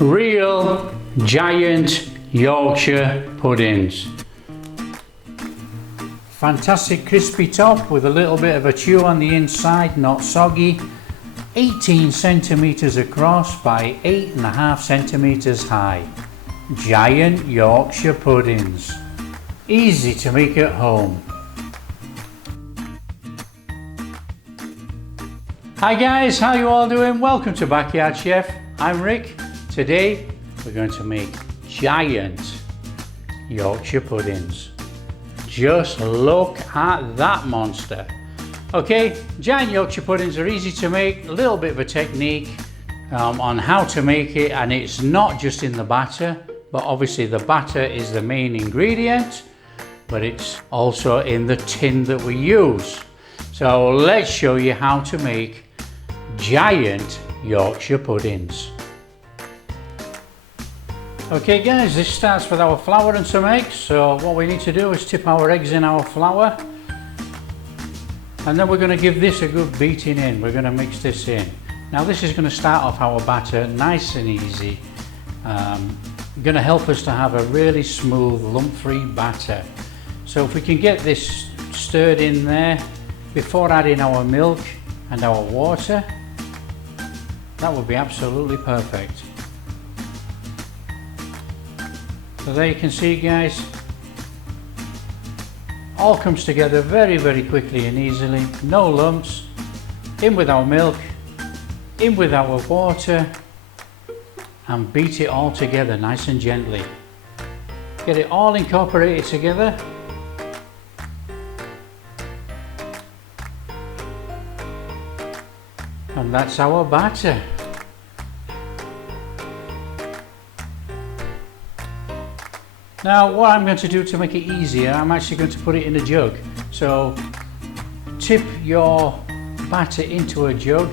real giant Yorkshire puddings. Fantastic crispy top with a little bit of a chew on the inside, not soggy. 18 centimeters across by 8.5 centimeters high. Giant Yorkshire puddings. Easy to make at home. Hi guys, how you all doing? Welcome to Backyard Chef. I'm Rick. Today we're going to make giant Yorkshire puddings. Just look at that monster. Okay, giant Yorkshire puddings are easy to make, a little bit of a technique on how to make it, and it's not just in the batter, but obviously the batter is the main ingredient, but it's also in the tin that we use. So let's show you how to make giant Yorkshire puddings. Okay guys, this starts with our flour and some eggs. So what we need to do is tip our eggs in our flour, and then we're going to give this a good beating in. We're going to mix this in. Now this is going to start off our batter nice and easy. Going to help us to have a really smooth lump-free batter. So if we can get this stirred in there before adding our milk and our water, that would be absolutely perfect. So there you can see guys, all comes together very quickly and easily, no lumps. In with our milk, in with our water, and beat it all together nice and gently. Get it all incorporated together. And that's our batter. Now what I'm going to do to make it easier, I'm actually going to put it in a jug. So tip your batter into a jug,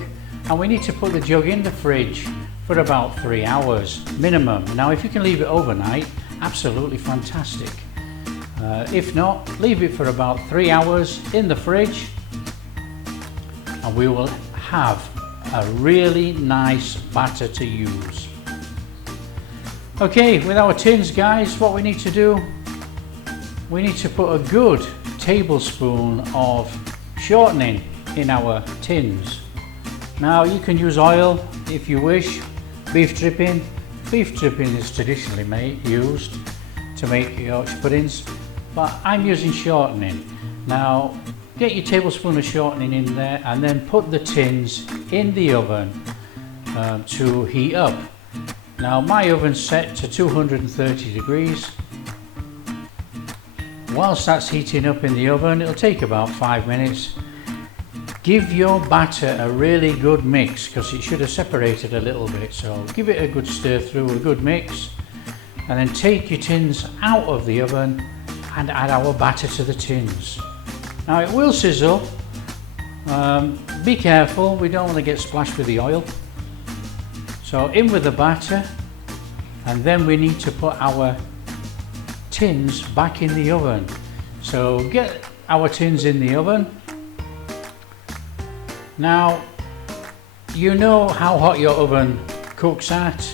and we need to put the jug in the fridge for about 3 hours minimum. Now if you can leave it overnight, absolutely fantastic. If not, leave it for about 3 hours in the fridge, and we will have a really nice batter to use. Okay, with our tins guys, what we need to do, we need to put a good tablespoon of shortening in our tins. Now you can use oil if you wish, beef dripping. Beef dripping is traditionally used to make Yorkshire puddings, but I'm using shortening. Now get your tablespoon of shortening in there, and then put the tins in the oven to heat up. Now my oven's set to 230 degrees. Whilst that's heating up in the oven, it'll take about 5 minutes. Give your batter a really good mix, because it should have separated a little bit, so give it a good stir through, a good mix, and then take your tins out of the oven and add our batter to the tins. Now it will sizzle, be careful, we don't want to get splashed with the oil. So in with the batter, and then we need to put our tins back in the oven. So get our tins in the oven. Now you know how hot your oven cooks at,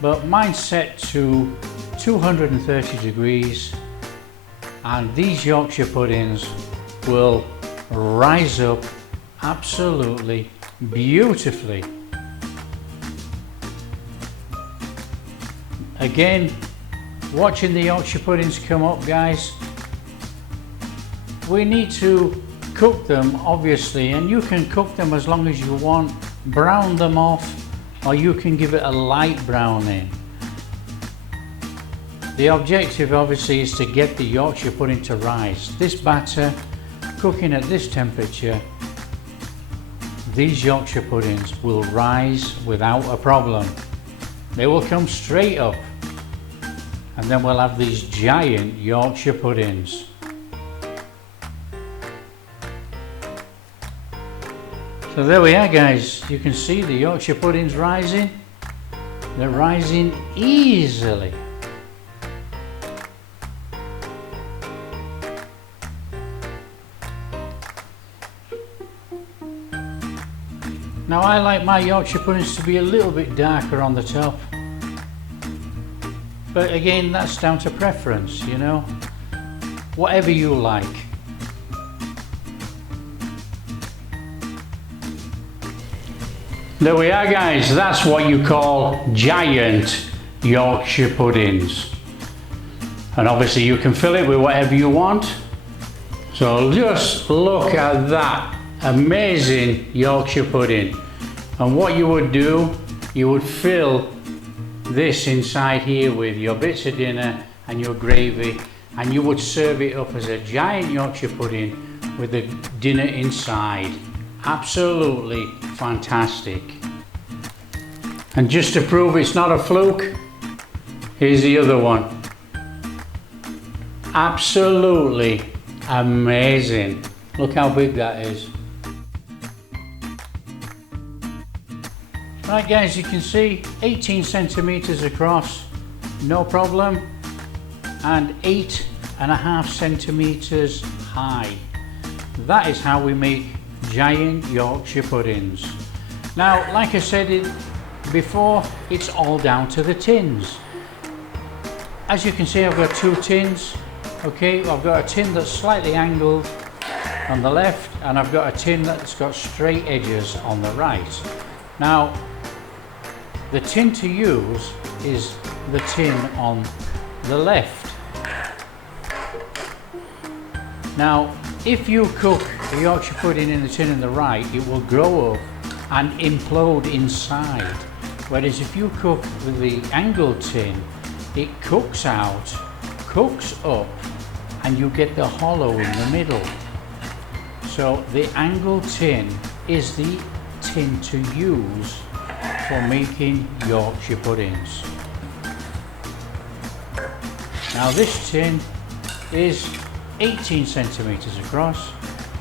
but mine's set to 230 degrees, and these Yorkshire puddings will rise up absolutely beautifully. Again, watching the Yorkshire puddings come up guys, we need to cook them obviously, and you can cook them as long as you want, brown them off, or you can give it a light browning. The objective obviously is to get the Yorkshire pudding to rise. This batter, cooking at this temperature, these Yorkshire puddings will rise without a problem. They will come straight up, and then we'll have these giant Yorkshire puddings. So there we are guys, you can see the Yorkshire puddings rising. They're rising easily. Now I like my Yorkshire puddings to be a little bit darker on the top. But again, that's down to preference, you know, whatever you like. There we are, guys, that's what you call giant Yorkshire puddings. And obviously you can fill it with whatever you want. So just look at that amazing Yorkshire pudding. And what you would do, you would fill this inside here with your bits of dinner and your gravy, and you would serve it up as a giant Yorkshire pudding with the dinner inside. Absolutely fantastic. And just to prove it's not a fluke, here's the other one. Absolutely amazing. Look how big that is. Right guys, you can see 18 centimeters across, no problem, and 8.5 centimeters high. That is how we make giant Yorkshire puddings. Now, like I said before, it's all down to the tins. As you can see, I've got two tins. Okay, I've got a tin that's slightly angled on the left, and I've got a tin that's got straight edges on the right. Now, the tin to use is the tin on the left. Now, if you cook the Yorkshire pudding in the tin on the right, it will grow up and implode inside. Whereas if you cook with the angled tin, it cooks out, cooks up, and you get the hollow in the middle. So the angled tin is the tin to use for making Yorkshire puddings. Now this tin is 18 centimeters across,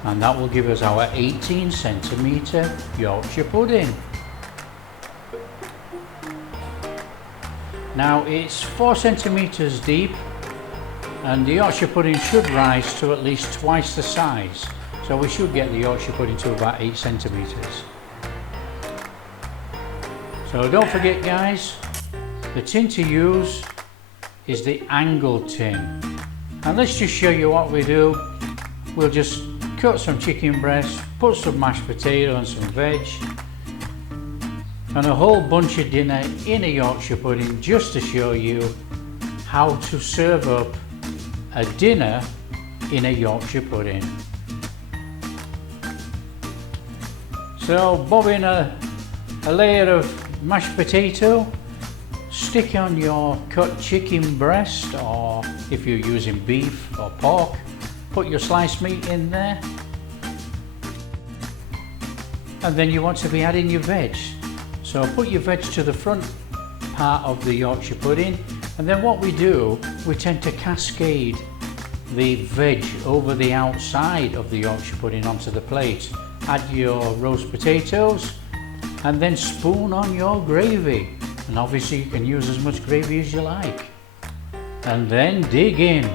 and that will give us our 18 centimeter Yorkshire pudding. Now it's 4 centimeters deep, and the Yorkshire pudding should rise to at least twice the size. So we should get the Yorkshire pudding to about 8 centimeters. So don't forget guys, the tin to use is the angled tin. And let's just show you what we do. We'll just cut some chicken breast, put some mashed potato and some veg, and a whole bunch of dinner in a Yorkshire pudding, just to show you how to serve up a dinner in a Yorkshire pudding. So bob in a layer of mashed potato, stick on your cut chicken breast, or if you're using beef or pork, put your sliced meat in there, and then you want to be adding your veg. So put your veg to the front part of the Yorkshire pudding, and then what we do, we tend to cascade the veg over the outside of the Yorkshire pudding onto the plate. Add your roast potatoes, and then spoon on your gravy. And obviously you can use as much gravy as you like. And then dig in.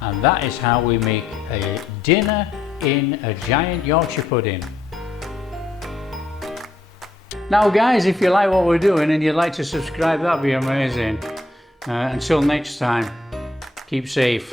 And that is how we make a dinner in a giant Yorkshire pudding. Now guys, if you like what we're doing and you'd like to subscribe, that'd be amazing. Until next time, keep safe.